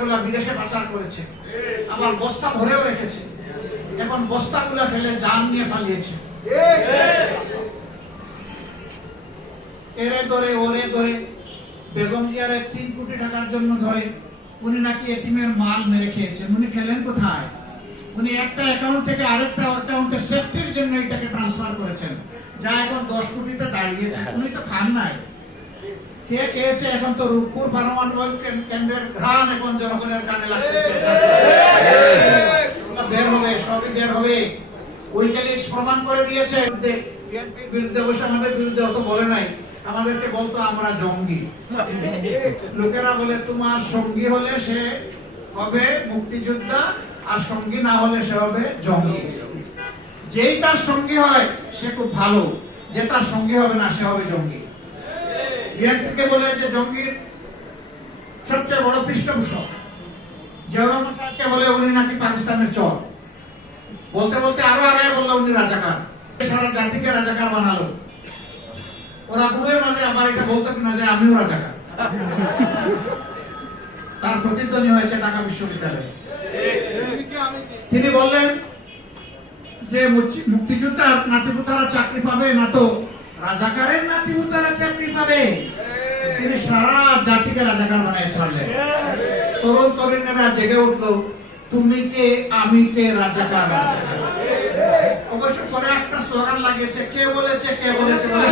টাকাগুলা বিদেশে পাচার করেছে, আবার বস্তা ভরেও রেখেছে। এখন বস্তাগুলা ফেলে জান নিয়ে পালিয়েছে। এরে ধরে ওরে ধরে বেগম জিয়ারে 3 কোটি টাকার জন্য ধরে উনি নাকি এটিমের মাল মেরে খেয়েছেন। উনি খেলেন কোথায়? উনি একটা অ্যাকাউন্ট থেকে আরেকটা অ্যাকাউন্টে সেফটির জন্য এটাকে ট্রান্সফার করেছেন, যা এখন 10 কোটিতে দাঁড়িয়েছে। উনি তো খান নাই, কে খেয়েছে? এখন তো রূপপুর পারমাণবিক কেন্দ্রের ঘ্রাণ এখন জনগণের কানে লাগতেছে। বের হবে, সবই বের হবে। উইকিলিক্স প্রমাণ করে দিয়েছে। বিএনপির বিরুদ্ধে বসে আমাদের বিরুদ্ধে অত বলে নাই, আমাদেরকে বলতো আমরা জঙ্গি। লোকেরা বলে তোমার সঙ্গী হলে সে হবে মুক্তিযোদ্ধা, আর সঙ্গী না হলে সে হবে জঙ্গি। যেই তার সঙ্গী হয় সে খুব ভালো, যে তার সঙ্গী হবে না সে হবে জঙ্গি। বিএনপিকে বলে যে জঙ্গির সবচেয়ে বড় পৃষ্ঠপোষক। জিয়াউর রহমান সাহেবকে বলে উনি নাকি পাকিস্তানের চর। বলতে বলতে আরো আগে বললো উনি রাজাকার। সারা জাতিকে রাজাকার বানালো। ওরা ঘুমের মাঝে আবার এটা বলতো কিনা যে আমিও রাজাকার। তার প্রতিদ্বন্দ্বী হয়েছে ঢাকা বিশ্ববিদ্যালয়ে। তিনি বললেন যে মুক্তিযোদ্ধার নাতিপুতারা চাকরি পাবে না তো রাজাকারের নাতিপুতারা চাকরি পাবে। তিনি সারা জাতিকে রাজাকার বানিয়ে ছাড়লেন। তরুণ তরুণীরা জেগে উঠলো, তুমি কে আমি কে রাজাকার। অবশ্য পরে একটা স্লোগান লাগিয়েছে, কে বলেছে কে বলেছে বলে।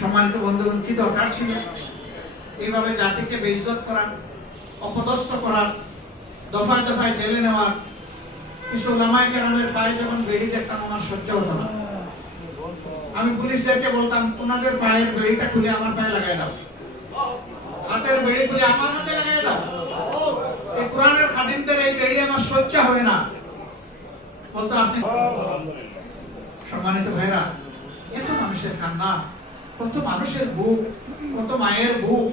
সম্মানিত বন্ধুগণ, কি দরকার ছিল এইভাবে জাতিকে বেইজ্জত করা, অপদস্থ করা, দফায় দফায় জেলে নেওয়া? কিছু ওলামায়ে কেরামের পায়ে যখন বেড়ি দেখতাম আমার সহ্য হতো না। আমি পুলিশদেরকে বলতাম ওনাদের পায়ের বেড়িটা খুলে আমার পায়ে লাগাই দাও, হাতের বেড়ি খুলে আমার হাতে লাগাই দাও। এই কোরআনের খাদিমদের এই বেড়ি আমার সহ্য হয় না। বলতো আপনি। সম্মানিত ভাইরা, এত মানুষের কান্না, কত মানুষের বুক, কত মায়ের বুক,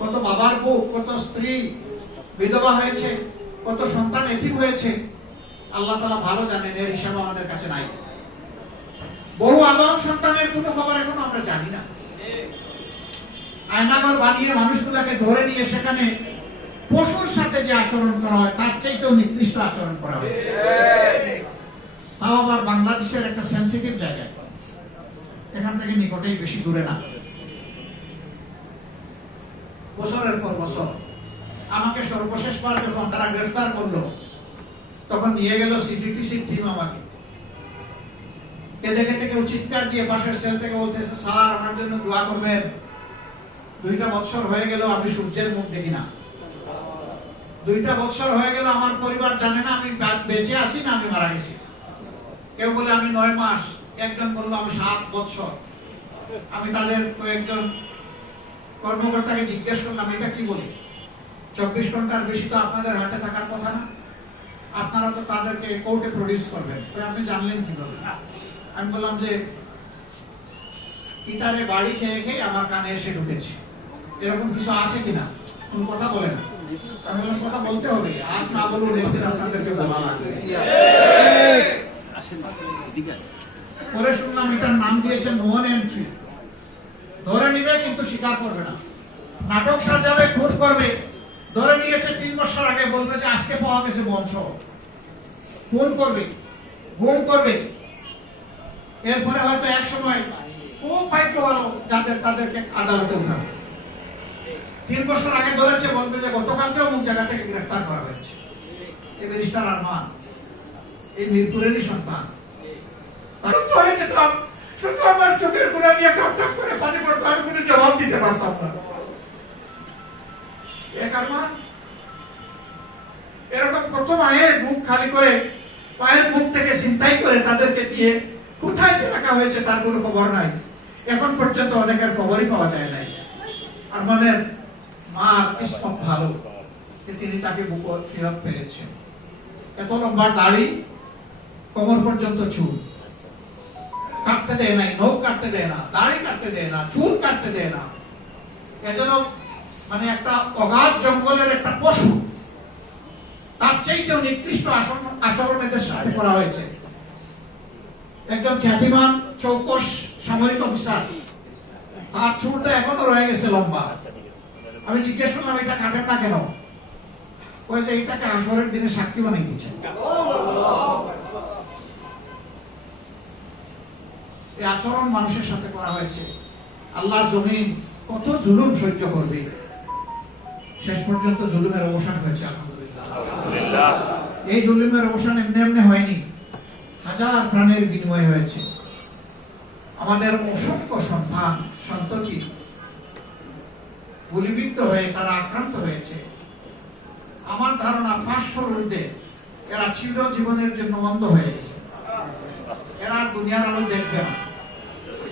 কত বাবার বুক, কত স্ত্রী বিধবা হয়েছে, কত সন্তান এতিম হয়েছে। আল্লাহ তাআলা ভালো জানেন, এর হিসাব আমাদের কাছে নাই। বহু আদম সন্তানের কোনো খবর এখন আমরা জানি না। আয়নাঘর বানিয়ে মানুষগুলোকে ধরে নিয়ে সেখানে পশুর সাথে যে আচরণ করা হয় তার চাইতেও নিকৃষ্ট আচরণ করা হয়। তাও আবার বাংলাদেশের একটা সেন্সিটিভ জায়গায়, এখান থেকে নিকটেই, বেশি দূরে না। বছরের পর বছর আমাকে সর্বশেষবার যখন তারা গ্রেফতার করলো তখন নিয়ে গেল সিটিটিসি টিম আমাকে। কেঁদে কেটে কেউ চিৎকার দিয়ে পাশের সেল থেকে বলতেছে, স্যার আমার জন্য দোয়া করবেন। 2টা বছর হয়ে গেল আমি সূর্যের মুখ দেখি না। 2টা বছর হয়ে গেল আমার পরিবার জানে না আমি বেঁচে আছি না আমি মারা গেছি। কেউ বলে আমি 9 মাস, একজন বললো আমি 7 বছর। আমি তাদের কয়েকজন কর্মকর্তাকে জিজ্ঞেস করলাম এটা কি বলি, 24 ঘন্টার বেশি তো আপনাদের হাতে থাকার কথা না, আপনারা তো তাদেরকে কোর্টে প্রডিউস করবেন, আপনি জানলেন কিভাবে? আমি বললাম যে ইতারে বাড়ি খেয়ে খেয়ে আমার কানে এসে ঢুকেছে, এরকম কিছু আছে কিনা? কোন কথা বলে না। আমি বললাম কথা বলতে হবে, আজ না বলবো দেখছেন আপনাদেরকে বলা লাগবে। পরে শুনলাম এটার নাম দিয়েছে নো এন্ট্রি। ধরে নিবে কিন্তু স্বীকার করবে না, নাটক সাজাবে, খুন করবে। ধরে নিয়েছে 3 বছর আগে, বলবে যে আজকে পাওয়া গেছে বংশ, খুন করবে, গুম করবে। এরপরে হয়তো এক সময় খুব ভাগ্য ভালো যাদের তাদেরকে আদালতে উঠাবে। 3 বছর আগে ধরেছে, বলবে যে গতকালকেও অমুক জায়গা থেকে গ্রেফতার করা হয়েছে। এই ব্যারিস্টার আরমান এই মিরপুরেরই সন্তান। শুধু আমার চোখের কোণা নিয়ে টপ টপ করে পানি পড়তো, আমি কোনো জবাব দিতে পারতাম না। এরকম কত মায়ের বুক খালি করে, পায়ের বুক থেকে ছিনতাই করে তাদেরকে দিয়ে কোথায় যে রাখা হয়েছে তার কোনো খবর নাই। এখন পর্যন্ত অনেকের খবরই পাওয়া যায় নাই। আরমানের মা কিসমত ভালো যে তিনি তাকে বুক ফেরত পেরেছেন। এত লম্বা দাড়ি, কোমর পর্যন্ত চুল, কাটতে দেয় নাই, নখ কাটতে দেয় না, দাড়ি কাটতে দেয় না, চুল কাটতে দেয় না। এজন্য মানে একটা অগাধ জঙ্গলের একটা পশু, তার চাইতেও নিকৃষ্ট আচরণ এদের সাথে করা হয়েছে। একজন খ্যাতিমান চৌকস সামরিক অফিসার তার চুলটা এখনো রয়ে গেছে লম্বা। আমি জিজ্ঞেস করলাম এটা কাটেন না কেন? ওই যে এটাকে আসরের দিনে সাক্ষী বানিয়ে দিচ্ছে। এই আচরণ মানুষের সাথে করা হয়েছে। আল্লাহর জমিন কত জুলুম সহ্য করবে, শেষ পর্যন্ত জুলুমের অবসান হয়েছে আলহামদুলিল্লাহ। এই জুলুমের অবসান এমনি এমনি হয়নি, হাজার প্রাণের বিনিময় হয়েছে। আমাদের অসংখ্য সন্তান সন্ততি গুলিবিদ্ধ হয়ে তারা আক্রান্ত হয়েছে। আমার ধারণা 500-র ঊর্ধ্বে এরা চির জীবনের জন্য অন্ধ হয়ে গেছে। এরা দুনিয়ার আলো দেখবে না।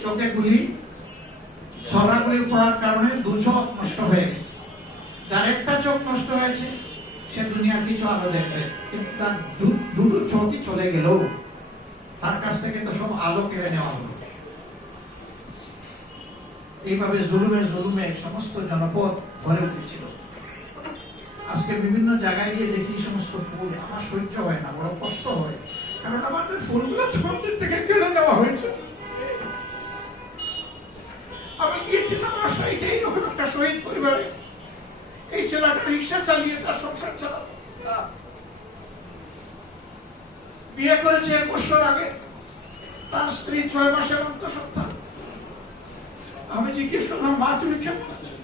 চোখে গুলি ছড়াগুলি পড়ার কারণে 2 চোখ নষ্ট হয়ে গেছে। যার একটা চোখ নষ্ট হয়েছে সে দুনিয়ার কিছু আলো দেখবে, কিন্তু তার দুটো চোখই চলে গেল, তার কাছ থেকে তো সব আলো কেড়ে নেওয়া হলো। এইভাবে জুলুমে সমস্ত জনপদ ভরে উঠেছিল। আজকে বিভিন্ন জায়গায় গিয়ে দেখি সমস্ত ফুল, আমার সহ্য হয় না, বড় কষ্ট হয়, কারণ আমাদের ফুলগুলো তোমাদের থেকে কেড়ে নেওয়া হয়েছে। আমি গিয়েছিলাম রাজশাহীতে, এইরকম একটা শহীদ পরিবারে। এই ছেলেটা রিক্সা চালিয়ে তার সংসার চালাতো। বিয়ে করেছে 1 বছর আগে, তার স্ত্রী 6 মাসের অন্তঃসত্ত্বা। আমি জিজ্ঞেস করলাম, মা তুমি কেমন আছো?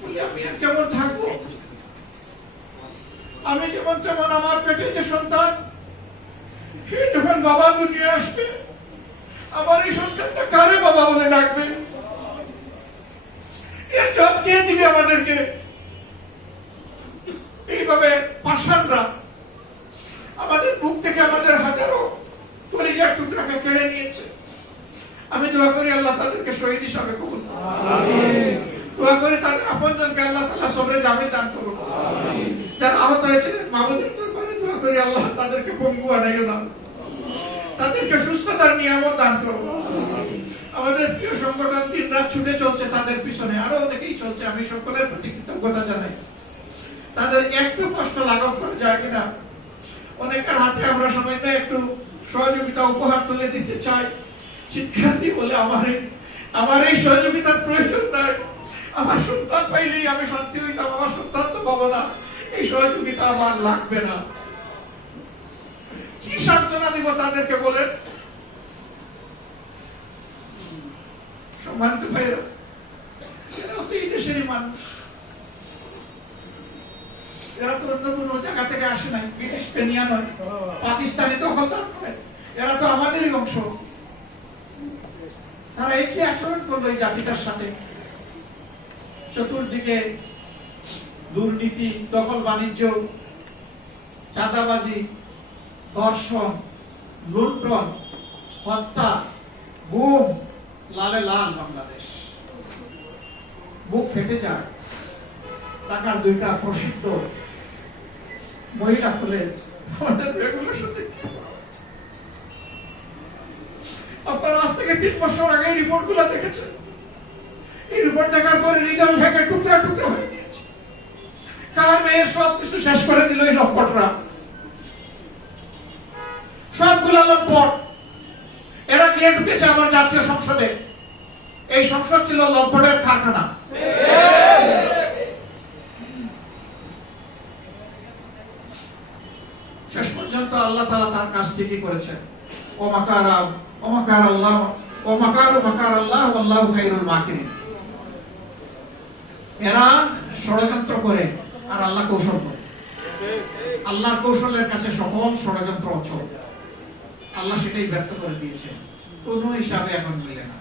বলি আমি আর কেমন থাকবো, আমি যেমন তেমন, আমার পেটে যে সন্তান সে যখন বাবা দুনিয়া আসবে, আমার এই সন্তানটা কারে বাবা বলে ডাকবে? এর জবাব কে দিবে আমাদেরকে? এইভাবে পাষাণরা আমাদের বুক থেকে আমাদের হাজারো কলিজার টুকরাকে কেড়ে নিয়েছে। আমি দোয়া করি আল্লাহ তাদেরকে শহীদ হিসাবে কবুল করুন। আমিন। দোয়া করি তাদের আপনজনকে আল্লাহ তাআলা সবরে জামিল দান করুন। আমিন। যারা আহত হয়েছে মাবুদের দরবারে দোয়া করি আল্লাহ তাদেরকে পঙ্গু বানাইও না, তাদেরকে সুস্থতার নিয়ামত দান করুন। আমিন। আমাদের প্রিয় সংগঠন দিনরাত ছুটে চলছে তাদের পিছনে, আরো অনেকেই চলছে, আমি সকলের প্রতি কৃতজ্ঞতা জানাই। তাদের একটু কষ্ট লাঘব করা যায় কিনা, অনেকের হাতে আমরা সামান্য একটু সহযোগিতা উপহার তুলে দিতে চাই। শিক্ষার্থী বলে আমার এই সহযোগিতার প্রয়োজন নাই, আমার সন্তান পাইলেই আমি শান্তি হইতাম, আমার সন্তান তো পাবো না, এই সহযোগিতা আমার লাগবে না। কি সান্ত্বনা দিব তাদেরকে বলেন? সম্মানিত ভাইরা, এরা তো এই দেশেরই মানুষ, এরা তো অন্য কোনো জায়গা থেকে আসে নাই, ব্রিটিশ পেনিয়া নয়, পাকিস্তানি দখলদার নয়, এরা তো আমাদেরই অংশ। তারা একই আচরণ করলো এই জাতিটার সাথে। চতুর্দিকে দুর্নীতি, দখল বাণিজ্য, চাঁদাবাজি, ধর্ষণ, লুণ্ঠন, হত্যা, গুম, লালে লাল বাংলাদেশ। বুক ফেটে যায়। ঢাকার 2টা প্রসিদ্ধ মহিলা কলেজ আমাদের এগুলোর সাথে আপনারা আজ থেকে 3 বছর আগে এই রিপোর্টগুলো দেখেছেন। এই রিপোর্ট দেখার পরে হৃদয় ভেঙে টুকরা টুকরা হয়ে গিয়েছে। কার মেয়ের সব কিছু শেষ করে দিল এই লম্পটরা। সবগুলা লম্পট। এরা গিয়ে ঢুকেছে আমার জাতীয় সংসদে। এই সংসদ ছিল লম্পটের কারখানা। শেষ পর্যন্ত আল্লাহ তাআলা তার কাজ ঠিকই করেছেন। ও মাকার আল্লাহ ও মাকার আল্লাহ আল্লাহু খায়রুল মাকিরিন। এরা ষড়যন্ত্র করে আর আল্লাহ কৌশল করে। আল্লাহ কৌশলের কাছে সকল ষড়যন্ত্র অচল। আল্লাহ সেটাই ব্যর্থ করে দিয়েছে। কোন হিসাবে এখন মিলে না।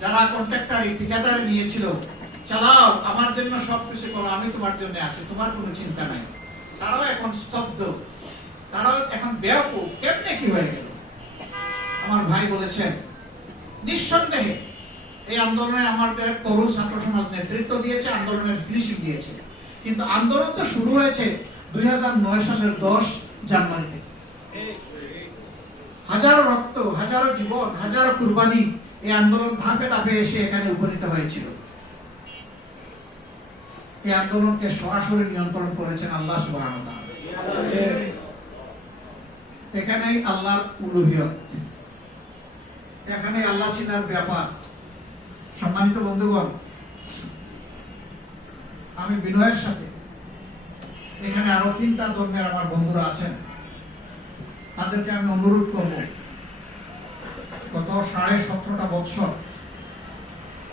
যারা কন্ট্রাক্টর ঠিকাদার নিয়েছিল, চালাও আমার জন্য সবকিছু করো, আমি তোমার জন্য আছি, তোমার কোনো চিন্তা নাই, তারাও এখন স্তব্ধ, তারাও এখন বেয়াকুব। কেমনে কি হয়ে গেল? আমার ভাই বলেছেন, নিঃসন্দেহে এই আন্দোলনে আমাদের তরুণ ছাত্র সমাজ নেতৃত্ব দিয়েছে, আন্দোলনের ফিনিশিং দিয়েছে। কিন্তু আন্দোলন তো শুরু হয়েছে 2009 সালের 10 জানুয়ারিতে। হাজারো রক্ত, হাজারো জীবন, হাজারো কুরবানি, এই আন্দোলন ধাপে ধাপে এসে এখানে উপনীত হয়েছিল। এই আন্দোলনকে সরাসরি নিয়ন্ত্রণ করেছেন আল্লাহ সুবহানাহু ওয়া তাআলা। এখানেই আল্লাহর উলুহিয়ত। এখানে আল্লাহ চিনার ব্যাপার। সম্মানিত বন্ধুগণ, আমি বিনয়ের সাথে এখানে আরো 3টা ধর্মের আমার বন্ধুরা আছেন, তাদেরকে আমি অনুরোধ করব, গত 17.5 বছর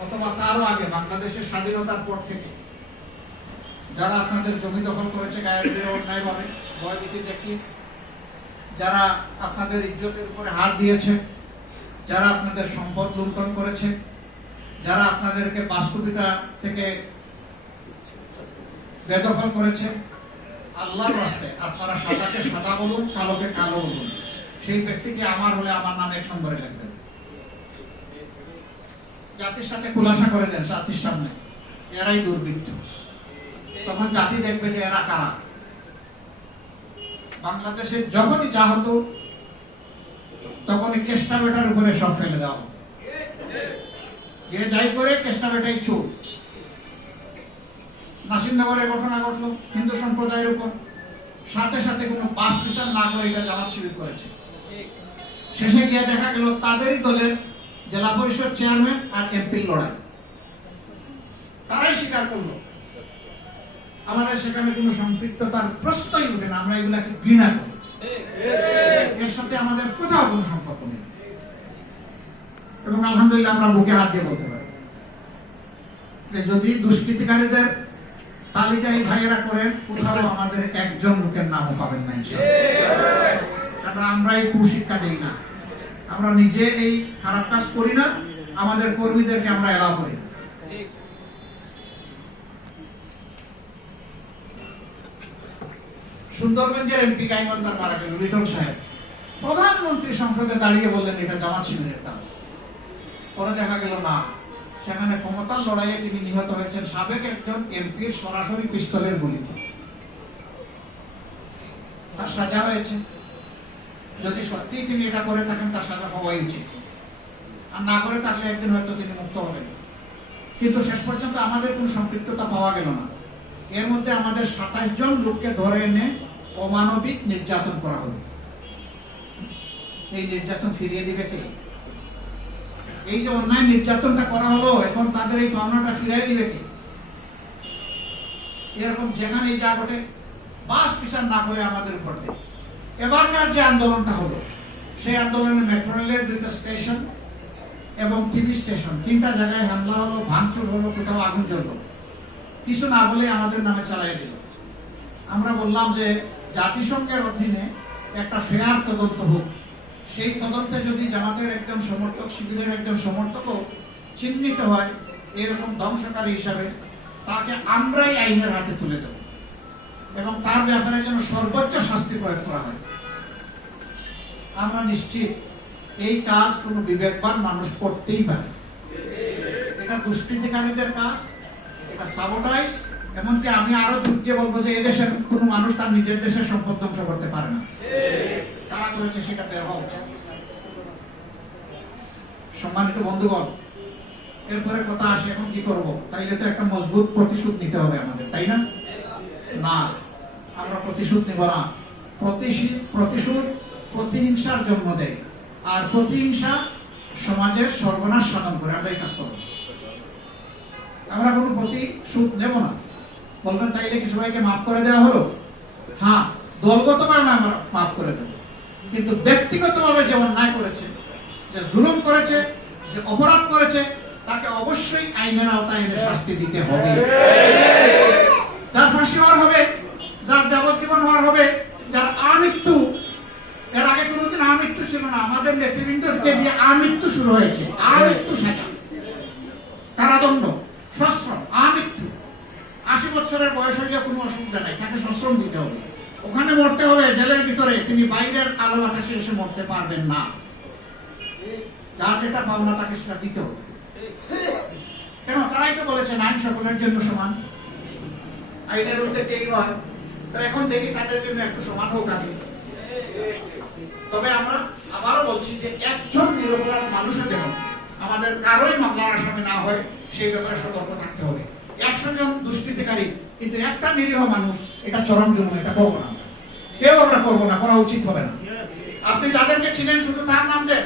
অথবা তারও আগে বাংলাদেশের স্বাধীনতার পর থেকে যারা আপনাদের জমি দখল করেছে গায়ের জোরে অন্যায়ভাবে ভয়ভীতি দেখিয়ে, যারা আপনাদের ইজ্জতের উপরে হাত দিয়েছে, যারা আপনাদের সম্পদ লুণ্ঠন করেছে, যারা আপনাদেরকে বাস্তবিকতা থেকে বেদখল করেছে, আল্লাহর রাস্তায় আপনারা সাদাকে সাদা বলুন, কালোকে কালো বলুন। সেই ব্যক্তিকে আমার হলে আমার নাম 1 নম্বরে লিখবেন। জাতির সাথে খুলাসা করে দেন জাতির সামনে, এরাই দুর্বৃত্ত। তখন জাতি দেখবে যে এরা কারা। বাংলাদেশে যখনই যা হতো তখনই কেষ্টা বেটার উপরে সব ফেলে দেওয়া হতো। যে যাই করে কেষ্টা বেটাই চোর। নাসিরনগরে ঘটনা ঘটলো হিন্দু সম্প্রদায়ের উপর, সাথে সাথে কোনো পাস বিচার না করে এটা জামাত শিবির করেছে। শেষে গিয়ে দেখা গেল তাদেরই দলের জেলা পরিষদ চেয়ারম্যান আর এমপির লড়াই, তারাই স্বীকার করলো। আমাদের সেখানে কোনো সম্পৃক্ততার প্রশ্নই উঠে না, আমরা এগুলাকে ঘৃণা করি। এর সাথে আমাদের কোথাও কোনো সম্পর্ক নেই। এবং আলহামদুলিল্লাহ আমরা বুকে হাত দিয়ে বলতে পারি যে যদি দুষ্কৃতিকারীদের তালিকায় ভাইয়েরা করেন, কোথাও আমাদের একজন লোকের নামও পাবেন না ইনশাআল্লাহ। কারণ আমরা এই কুশিক্ষা দেই না, আমরা নিজে এই খারাপ কাজ করি না, আমাদের কর্মীদেরকে আমরা এলাও করি না। সুন্দরগঞ্জের এমপি গাইবান্ধার মারা গেল লিটন সাহেব, প্রধানমন্ত্রী সংসদে দাঁড়িয়ে বললেন এটা জামাত শিবিরের কাজ। পরে দেখা গেল না, সেখানে ক্ষমতার লড়াইয়ে তিনি নিহত হয়েছেন সাবেক একজন এমপির সরাসরি পিস্তলের গুলিতে। তার সাজা হয়েছে। যদি সত্যি তিনি এটা করে থাকেন তার সাজা হওয়াই উচিত, আর না করে থাকলে একদিন হয়তো তিনি মুক্ত হবেন। কিন্তু শেষ পর্যন্ত আমাদের কোনো সম্পৃক্ততা পাওয়া গেল না। এর মধ্যে আমাদের 27 জন লোককে ধরে এনে অমানবিক নির্যাতন করা হলো। এই নির্যাতন ফিরিয়ে দিবে কে? এই যে অন্যায় নির্যাতনটা করা হলো, এখন তাদের এই পাওনাটা ফিরিয়ে দিবে কে? এরকম যেখানে যা ঘটে বাস বিচার না করে আমাদের উপর দেয়। এবারকার যে আন্দোলনটা হলো, সেই আন্দোলনে মেট্রো রেলের 2টা স্টেশন এবং টিভি স্টেশন 3টা জায়গায় হামলা হলো, ভাঙচুর হলো, কোথাও আগুন জ্বললো। কিছু না বলে আমাদের নামে চালাই দিল। আমরা বললাম যে জাতিসংঘের অধীনে একটা ফেয়ার তদন্ত হোক। সেই তদন্তে যদি জামাতের একজন সমর্থক, শিবিরের একজন সমর্থকও চিহ্নিত হয় এরকম ধ্বংসকারী হিসাবে, তাকে আমরাই আইনের হাতে তুলে দেব এবং তার ব্যাপারে যেন সর্বোচ্চ শাস্তি প্রয়োগ করা হয়। আমরা নিশ্চিত এই কাজ কোনো বিবেকবান মানুষ করতেই পারে। এটা দুষ্কৃতিকারীদের কাজ, এটা সাবোটাইজ। এমনকি আমি আরো যুক্তি বলবো যে এদেশের কোনো মানুষ তার নিজের দেশের সম্পদ ধ্বংস করতে পারে না। তারা করেছে সেটা বের হওয়া উচিত। সম্মানিত বন্ধুগণ, এরপরে কথা আসে এখন কি করব? তাইলে তো একটা মজবুত প্রতিশোধ নিতে হবে আমাদের, তাই না? না, আমরা প্রতিশোধ নেব না। প্রতিশোধ প্রতিহিংসার জন্ম দেয়, আর প্রতিহিংসা সমাজের সর্বনাশ সাধন করে। আমরা এই কাজ করব, আমরা কোনো প্রতিশোধ নেব না। বলবেন তাইলে কি সবাইকে মাফ করে দেওয়া হলো? হ্যাঁ, দলগতভাবে আমরা মাফ করে দেব, কিন্তু ব্যক্তিগতভাবে যে অন্যায় করেছে, যে জুলুম করেছে, যে অপরাধ করেছে, তাকে অবশ্যই আইনের আওতায় এনে শাস্তি দিতে হবে। যার ফাঁসি হওয়ার হবে, যার যাবজ্জীবন হওয়ার হবে, যার আমৃত্যু, এর আগে কোনোদিন আমৃত্যু ছিল না। আমাদের নেতৃবৃন্দকে দিয়ে আমৃত্যু শুরু হয়েছে। আমৃত্যু সাজা, কারাদণ্ড, সশ্রম, আমৃত্যু। 80 বছরের বয়স হয়ে কোনো অসুবিধা নাই, তাকে সশ্রম দিতে হবে। ওখানে মরতে হবে জেলের ভিতরে, তিনি বাইরের আলো বাতাসে এসে মরতে পারবেন না। যার যেটা পাওনা তাকে সেটা দিতে হবে। কেন? তারাই তো বলেছেন আইন সকলের জন্য সমান, আইনের উদ্দেশ্যে কেই নয়। তো এখন দেখি তাদের জন্য একটু সমান হোক আগে। তবে আমরা আবারও বলছি যে একজন নিরপরাধ মানুষের যেন আমাদের কারোই মামলার আসামি না হয়, সেই ব্যাপারে সতর্ক থাকতে হবে। 100 জন দুষ্কৃতিকারী কিন্তু একটা নিরীহ মানুষ, এটা চরম জন্য, এটা করবো না, কেউ আমরা করবো না, করা উচিত হবে না। আপনি যাদেরকে চিনেন শুধু তার নাম দেন,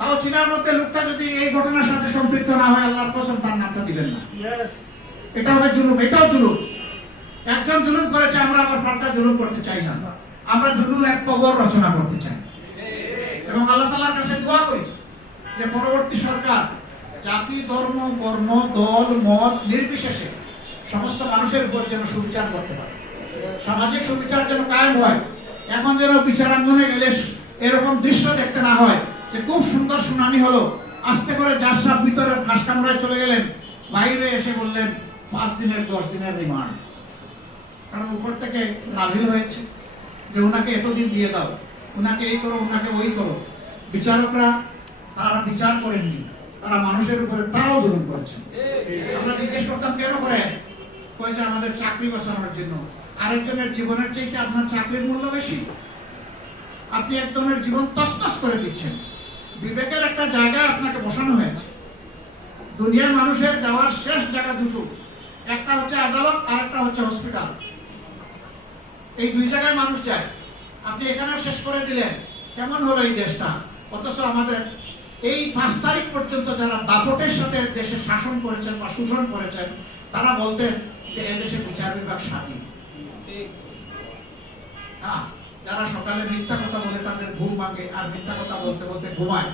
তাও চীনের মধ্যে লোকটা যদি এই ঘটনার সাথে সম্পৃক্ত না হয়, আল্লাহর কসম তার নামটা দিবেন না। এটা হবে জুলুম, এটাও জুলুম। একজন জুলুম করেছে, আমরা আবার পাল্টা জুলুম করতে চাই না। আমরা জুলুমের কবর রচনা করতে চাই এবং আল্লাহ তাআলার কাছে দোয়া করি যে পরবর্তী সরকার জাতি, ধর্ম, বর্ণ, দল, মত নির্বিশেষে সমস্ত মানুষের উপর যেন সুবিচার করতে পারে, সামাজিক সুবিচার যেন কায়েম হয়। এখন যেন বিচারাঙ্গনে গেলে এরকম দৃশ্য দেখতে না হয় যে খুব সুন্দর শুনানি হলো, আস্তে করে যার সাহেব ভিতরে ফাঁস কামরায় চলে গেলেন, বাইরে এসে বললেন 5 দিনের 10 দিনের রিমান্ড। কারণ উপর থেকে নাজিল হয়েছে যে ওনাকে এতদিন দিয়ে দাও, ওনাকে এই করো, ওনাকে ওই করো। বিচারকরা তারা বিচার করেননি, তারা মানুষের উপরে তারাও জুলুম করেছেন। আমরা জিজ্ঞেস করতাম কেন করেন, কয়েছে আমাদের চাকরি বাঁচানোর জন্য। আরেকজনের জীবনের চাইতে আপনার চাকরির মূল্য বেশি? আপনি একজনের জীবন তছনছ করে দিচ্ছেন। বিবেকের একটা জায়গায় আপনাকে বসানো হয়েছে। দুনিয়ার মানুষের যাওয়ার শেষ জায়গা দুটো, একটা হচ্ছে আদালত, আর একটা হচ্ছে হসপিটাল। এই 2 জায়গায় মানুষ যায়। আপনি এখানে শেষ করে দিলেন, কেমন হলো এই দেশটা? অথচ আমাদের এই 5 তারিখ পর্যন্ত যারা দাপটের সাথে দেশে শাসন করেছেন বা শোষণ করেছেন, তারা বলতেন যে এদেশে বিচার বিভাগ স্বাধীন। যারা সকালে মিথ্যা কথা বলে তাদের ঘুম ভাঙে, আর মিথ্যা কথা বলতে বলতে ঘুমায়,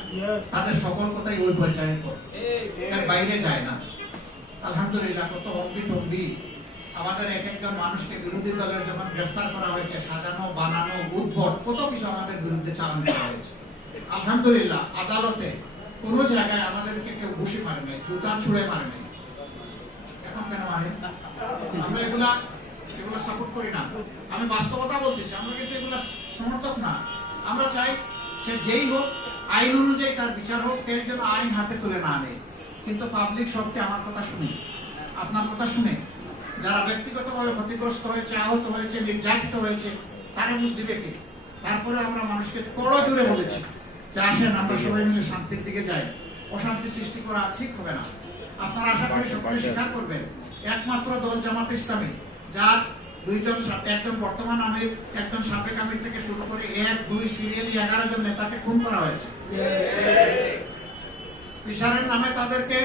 তাদের সকল কথাই ওই পর্যায়ে এর বাইরে যায় না। আলহামদুলিল্লাহ, কত অম্বি আমাদের এক একজন মানুষকে বিরোধী দলের যখন গ্রেফতার করা হয়েছে, সাজানো, বানানো, উদ্ভট কত কিছু আমাদের বিরুদ্ধে চালানো করা হয়েছে। আলহামদুলিল্লাহ, আদালতে কোনো জায়গায় আমাদেরকে কেউ ঘুষি মারে নাই, জুতা ছুঁড়ে মারে নাই। এখন কেন মারে? আমরা এগুলা সাপোর্ট করি না। আমি বাস্তবতা বলতেছি, আমরা কিন্তু এগুলা সমর্থক না। আমরা চাই সে যেই হোক, আইন অনুযায়ী তার বিচার হোক, এর জন্য আইন হাতে তুলে না নেই। কিন্তু পাবলিক সবকে আমার কথা শুনে, আপনার কথা শুনে যারা ব্যক্তিগতভাবে ক্ষতিগ্রস্ত হয়েছে, আহত হয়েছে, নির্যাতিত হয়েছে, তারা বুঝ দিবে কে? তারপরে আমরা মানুষকে কড়া জোরে বলেছি যে আসেন আমরা সবাই মিলে শান্তির দিকে যাই। অশান্তি সৃষ্টি করা ঠিক হবে না। আপনারা আশা করি সকলে স্বীকার করবেন, একমাত্র দল জামাত ইসলামী, যার একজন বর্তমান আমির, একজন সাবেক আমির থেকে শুরু করে 1, 2 সিরিয়ালি 11 জন নেতাকে খুন করা হয়েছে। বিচারের নামে তাদেরকে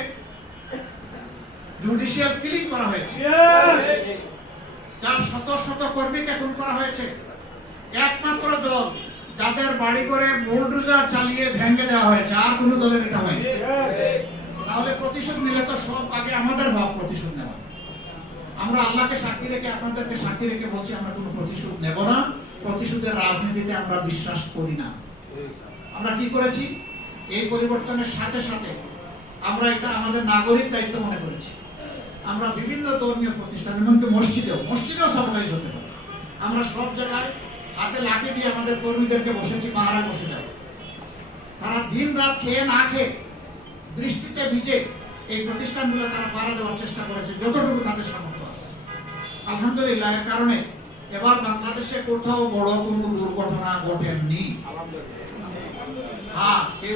জুডিশিয়াল কিলিং করা হয়েছে। যার শত শত কর্মীকে খুন করা হয়েছে। একমাত্র দল যাদের বাড়ি করে বুলডোজার চালিয়ে ভেঙে দেওয়া হয়েছে, আর কোন দলের এটা হয়নি। তাহলে প্রতিশোধ নিলে তো সব আগে আমাদের ভাব প্রতিশোধ নেওয়া। আমরা আল্লাহকে সাক্ষী রেখে, আপনাদেরকে সাক্ষী রেখে বলছি, আমরা কোনো প্রতিশোধ নেব না। প্রতিশোধের রাজনীতিতে আমরা বিশ্বাস করি না। আমরা কি করেছি? এই পরিবর্তনের সাথে সাথে আমরা এটা আমাদের নাগরিক দায়িত্ব মনে করেছি। আমরা বিভিন্ন ধর্মীয় প্রতিষ্ঠান, এমনকি মসজিদেও সারপ্রাইজ হতে পারে। আমরা সব জায়গায় হাতে লাঠি দিয়ে আমাদের কর্মীদেরকে বসেছি, পাহারায় বসে যাবে। তারা দিন রাত খেয়ে না খেয়ে, বৃষ্টিতে ভিজে এই প্রতিষ্ঠানগুলো তারা পাহারা দেওয়ার চেষ্টা করেছে যতটুকু তাদের সামর্থ্য আছে। আলহামদুলিল্লাহ, এর কারণে এবার বাংলাদেশে কোথাও বড় কোনো দুর্ঘটনা ঘটেনি।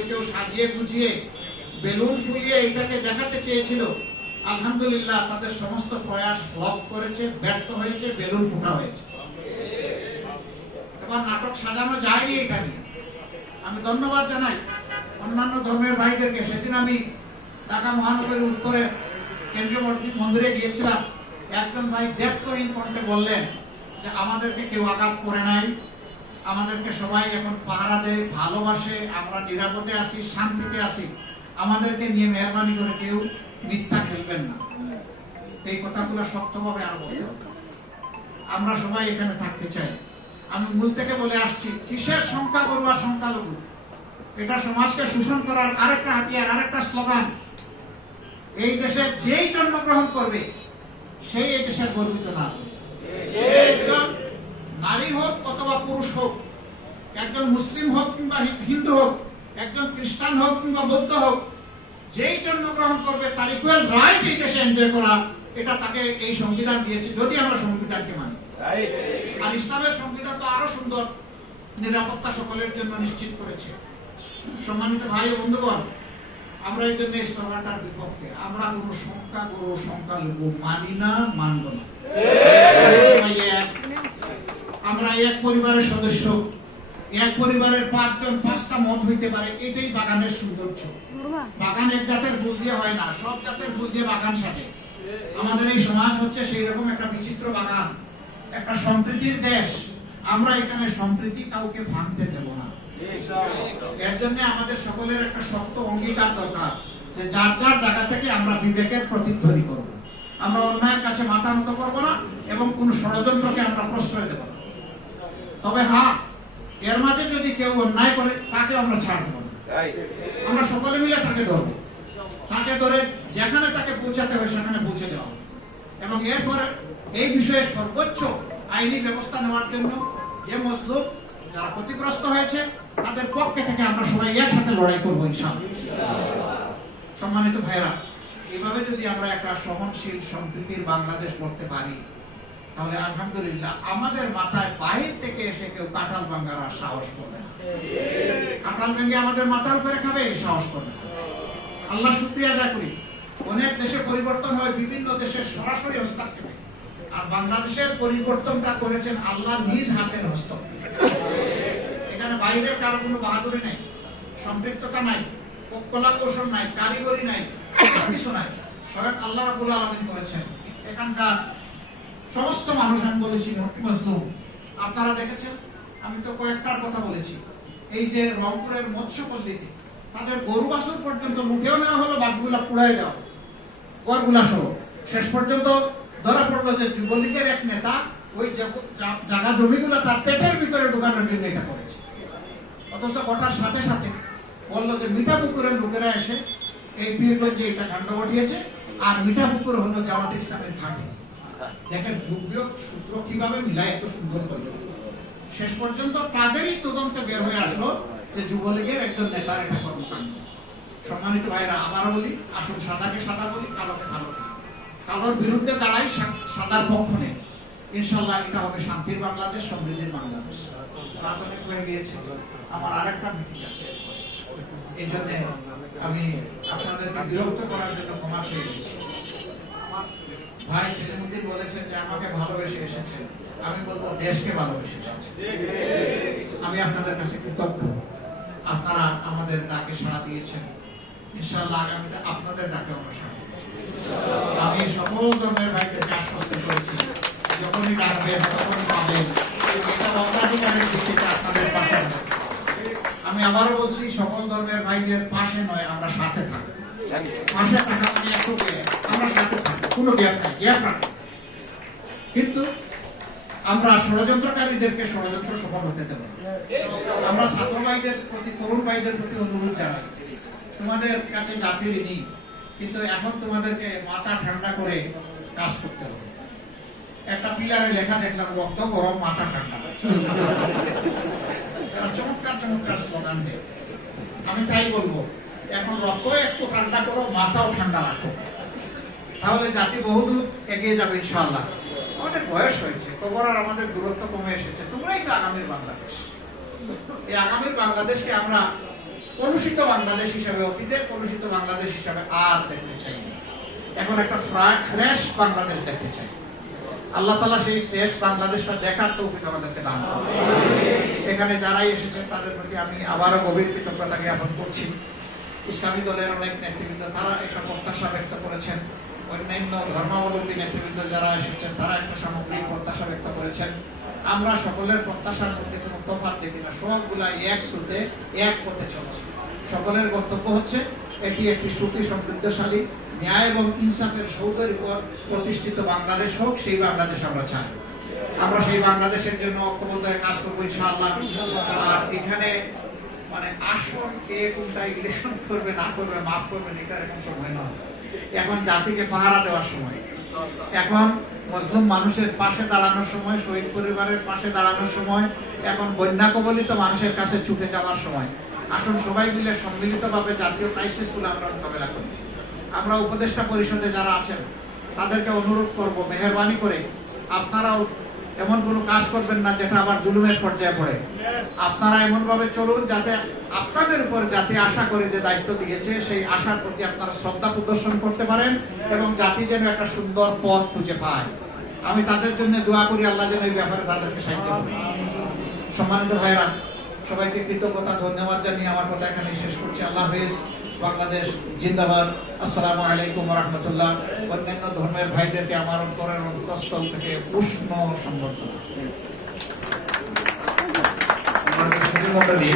কেউ সাজিয়ে গুছিয়ে বেলুন ফুলিয়ে এটাকে দেখাতে চেয়েছিল। আলহামদুলিল্লাহ, তাদের সমস্ত প্রয়াস ফ্লপ করেছে, ব্যর্থ হয়েছে, বেলুন ফুটা হয়েছে। এবার নাটক সাজানো যায়নি এটা নিয়ে। আমি ধন্যবাদ জানাই অন্যান্য ধর্মের ভাইদেরকে। সেদিন আমি ঢাকা মহানগরের উত্তরে কেন্দ্রীয় মন্দিরে গিয়েছিলাম। একজন ভাই দ্ব্যর্থহীন কণ্ঠে বললেন যে আমাদেরকে কেউ আঘাত করে নাই, আমাদেরকে সবাই এখন পাহারা দেয়, ভালোবাসে, আমরা নিরাপদে আছি, শান্তিতে আছি, আমাদেরকে নিয়ে মেহরবানি করে কেউ মিথ্যা খেলবেন না। এই কথাগুলো শক্তভাবে আরো বলতে হবে। আমরা সবাই এখানে থাকতে চাই। আমি মূল থেকে বলে আসছি, কিসের সংখ্যাগুরু আর সংখ্যালঘু? এটা সমাজকে শোষণ করার আরেকটা হাতিয়ার, আরেকটা স্লোগান। এই দেশে যেই জন্মগ্রহণ করবে সেই এই দেশের গর্বিত না। একজন নারী হোক অথবা পুরুষ হোক, একজন মুসলিম হোক কিংবা হিন্দু হোক, একজন খ্রিস্টান হোক কিংবা বৌদ্ধ হোক, যেই জন্মগ্রহণ করবে তার ইকুয়াল রাইট এই দেশে এনজয় করা, এটা তাকে এই সংবিধান দিয়েছে, যদি আমরা সংবিধানকে মানি। আর ইসলামের সংবিধান তো আরো সুন্দর, নিরাপত্তা সকলের জন্য নিশ্চিত করেছে। সম্মানিত ভাই ও বন্ধুগণ, আমরা এই জন্য এই স্লোগানটার বিপক্ষে। আমরা কোনো সংখ্যাগুরু সংখ্যালঘু মানি না, মানব না। আমরা এক পরিবারের সদস্য। এক পরিবারের 5 জন 5টা মত হইতে পারে, এটাই বাগানের সৌন্দর্য। বাগান এক জাতের ফুল দিয়ে হয় না, সব জাতের ফুল দিয়ে বাগান সাজে। আমাদের এই সমাজ হচ্ছে সেই রকম একটা বিচিত্র বাগান, একটা সম্প্রীতির দেশ। আমরা এখানে সম্প্রীতি কাউকে ভাঙতে দেব না। এর জন্য আমাদের সকলের একটা শক্ত অঙ্গীকার দরকার যে যার যার জায়গা থেকে আমরা বিবেকের প্রতিধ্বনি করব। আমরা অন্যায়ের কাছে মাথা নত করবো না এবং কোন ষড়যন্ত্রকে আমরা প্রশ্রয় দেব না। তবে হ্যাঁ, এর মাঝে যদি কেউ অন্যায় করে তাকে আমরা ছাড় দেব না। আমরা সকলে মিলে তাকে ধরবো, তাকে ধরে যেখানে তাকে পৌঁছাতে হয় সেখানে পৌঁছে দেওয়া হবে। এবং এরপরে এই বিষয়ে সর্বোচ্চ আইনি ব্যবস্থা নেওয়ার জন্য যে মজলুম যারা ক্ষতিগ্রস্ত হয়েছে তাদের পক্ষে থেকে আমরা সবাই একসাথে লড়াই করবো ইনশাআল্লাহ। সম্মানিত ভাইরা, এইভাবে যদি আমরা একটা সহনশীল সম্প্রীতির বাংলাদেশ করতে পারি তাহলে আলহামদুলিল্লাহ আমাদের মাথায় বাহির থেকে এসে কেউ কাঁঠাল ভাঙার আর সাহস করবে না। কাঁঠাল ভেঙে আমাদের মাথার উপরে খাবে, এই সাহস করবে না। আল্লাহ শুকরিয়া আদায় করি, অনেক দেশে পরিবর্তন হয় বিভিন্ন দেশের সরাসরি হস্তক্ষেপে, আর বাংলাদেশের পরিবর্তনটা করেছেন আল্লাহ নিজ হাতের হস্তক্ষেপ। এখানে বাইরের কারো কোনো বাহাদুরি নাই, সম্পৃক্ততা নাই, কলা কৌশল নাই, কারিগরি নাই, কিছু নাই, স্বয়ং আল্লাহ রাব্বুল আলামিন করেছেন। এখানকার সমস্ত মানুষ, আমি বলেছি মজলুম, আপনারা দেখেছেন, আমি তো কয়েকটার কথা বলেছি। এই যে রংপুরের মৎস্যপল্লীতে তাদের গরু বাছুর পর্যন্ত লুটেও নেওয়া হলো, বাঘগুলা পুড়াই দেওয়া, গরগুলা সহ। শেষ পর্যন্ত ধরা পড়লো যে যুবলীগের এক নেতা ওই জায়গা জমিগুলা তার পেটের ভিতরে ঢোকানোর জন্য এটা করেছে। অথচ ওঠার সাথে সাথে বললো যে মিঠাপুকুরের লোকেরা এসে এই পীরগঞ্জে এটা কাণ্ড ঘটিয়েছে, আর মিঠাপুকুর হলো জামাত ইসলামের ঘাঁটি। দেখেন যুগ সূত্র কিভাবে মিলায় এত সুন্দর করলো। শেষ পর্যন্ত তাদেরই তদন্তে বের হয়ে আসলো যে যুবলীগের একজন নেতার এটা কর্মকাণ্ড। সম্মানিত ভাইরা, আবারও বলি, আসুন সাদাকে সাদা বলি, কালোকে কালো বলি। কালোর বিরুদ্ধে দাঁড়াই, সাদার পক্ষ নেই। ইনশাআল্লাহ এটা হবে শান্তির বাংলাদেশ, সমৃদ্ধির বাংলাদেশ। রাত অনেক হয়ে গিয়েছে, আমার আরেকটা মিটিং আছে, এই জন্য আমি আপনাদেরকে বিরক্ত করার জন্য ক্ষমা চেয়ে গেছি। আমার ভাই সেলিমুদ্দিন বলেছেন যে আমাকে ভালোবেসে এসেছেন, আমি বলবো দেশকে ভালোবেসে এসেছেন। আমি আপনাদের কাছে কৃতজ্ঞ, আপনারা আমাদের ডাকে সাড়া দিয়েছেন। ইনশাআল্লাহ আগামীতে আপনাদের ডাকে আমরা সাড়া দেব। আমি সকল ধর্মের ভাইদেরকে আশ্বস্ত করেছি, যখনই ডাকবেন তখনই পাবেন, এটা অগ্রাধিকারের ভিত্তিতে আপনাদের পাশে। আমি আবারও বলছি, সকল ধর্মের ভাইদের পাশে নয়, আমরা সাথে থাকবো। পাশে থাকা মানে একটু আমরা সাথে থাকবো, কোনো গ্যাপ নাই, গ্যাপ রাখবো। কিন্তু আমরা ষড়যন্ত্রকারীদেরকে ষড়যন্ত্র সফল হতে দেব না। আমরা ছাত্র ভাইদের প্রতি, তরুণ ভাইদের প্রতি অনুরোধ জানাই, তোমাদের কাছে জাতির নেই, কিন্তু এখন তোমাদেরকে মাথা ঠান্ডা করে কাজ করতে হবে। একটা পিলারে লেখা দেখলাম, রক্ত গরম মাথা ঠান্ডা। চমৎকার চমৎকার স্লোগান দেয়। আমি তাই বলবো, এখন রক্ত একটু ঠান্ডা করো, মাথাও ঠান্ডা রাখো, তাহলে জাতি বহুদূর এগিয়ে যাবে ইনশাআল্লাহ। আমাদের বয়স হয়েছে, খবর আর আমাদের দূরত্ব কমে এসেছে, তোমরাই তো আগামীর বাংলাদেশ। এই আগামীর বাংলাদেশকে আমরা কলুষিত বাংলাদেশ হিসাবে, অতীতের কলুষিত বাংলাদেশ হিসাবে আর দেখতে চাই না। এখন একটা ফ্রেশ বাংলাদেশ দেখতে চাই। আল্লাহ তাআলা সেই ফ্রেশ বাংলাদেশটা দেখার তৌফিক আমাদেরকে দান করুন। এখানে যারাই এসেছেন তাদের প্রতি আমি আবারও গভীর কৃতজ্ঞতা জ্ঞাপন করছি। ইসলামী দলের অনেক নেতৃবৃন্দ তারা একটা প্রত্যাশা ব্যক্ত করেছেন, অন্যান্য ধর্মাবলম্বী নেতৃবৃন্দ যারা এসেছেন তারা একটা সামগ্রিক প্রত্যাশা ব্যক্ত করেছেন। আমরা সকলের প্রত্যাশার মধ্যে কোনো তফাৎ দেখি না, সবগুলা এক সুতে এক পথে চলছে। সকলের বক্তব্য হচ্ছে এটি একটি সুখী সমৃদ্ধশালী ন্যায় এবং ইনসাফের সৌধের উপর প্রতিষ্ঠিত বাংলাদেশ হোক, সেই বাংলাদেশ আমরা চাই। আমরা সেই বাংলাদেশের জন্য ঐক্যবদ্ধ হয়ে কাজ করবো ইনশাআল্লাহ। আর এখানে মানে আসন কে কোনটা ইলেকশন করবে না করবে, মাফ করবে, এটার এখন সময় নয়। এখন জাতিকে পাহারা দেওয়ার সময়, এখন মুসলিম মানুষের পাশে দাঁড়ানোর সময়, শহীদ পরিবারের পাশে দাঁড়ানোর সময়, এখন বন্যা কবলিত মানুষের কাছে ছুটে যাওয়ার সময়। আসুন সবাই মিলে সম্মিলিতভাবে জাতীয় ক্রাইসিসগুলো আমরা মোকাবেলা করি। আমরা উপদেষ্টা পরিষদে যারা আছেন তাদেরকে অনুরোধ করব, মেহেরবানি করে আপনারাও এমন কোনো কাজ করবেন না যেটা আবার জুলুমের পর্যায়ে পড়ে। আপনারা এমন ভাবে চলুন যাতে আপনাদের উপর জাতি আশা করে যে দায়িত্ব দিয়েছে সেই আশার প্রতি আপনারা শ্রদ্ধা প্রদর্শন করতে পারেন এবং জাতি যেন একটা সুন্দর পথ খুঁজে পায়। আমি তাদের জন্য দোয়া করি, আল্লাহ যেন এই ব্যাপারে তাদেরকে সাহায্য করেন। সম্মানিত ভাইরা, সবাইকে কৃতজ্ঞতা ধন্যবাদ জানিয়ে আমার কথা এখানে শেষ করছি। আল্লাহ হাফেজ। বাংলাদেশ জিন্দাবাদ। আসসালামু আলাইকুম ওয়া রাহমাতুল্লাহ। অন্যান্য ধর্মের ভাইদেরকে আমার অন্তরের অন্তঃস্থল থেকে উষ্ণ সম্বর্ধনা। মন্ডলী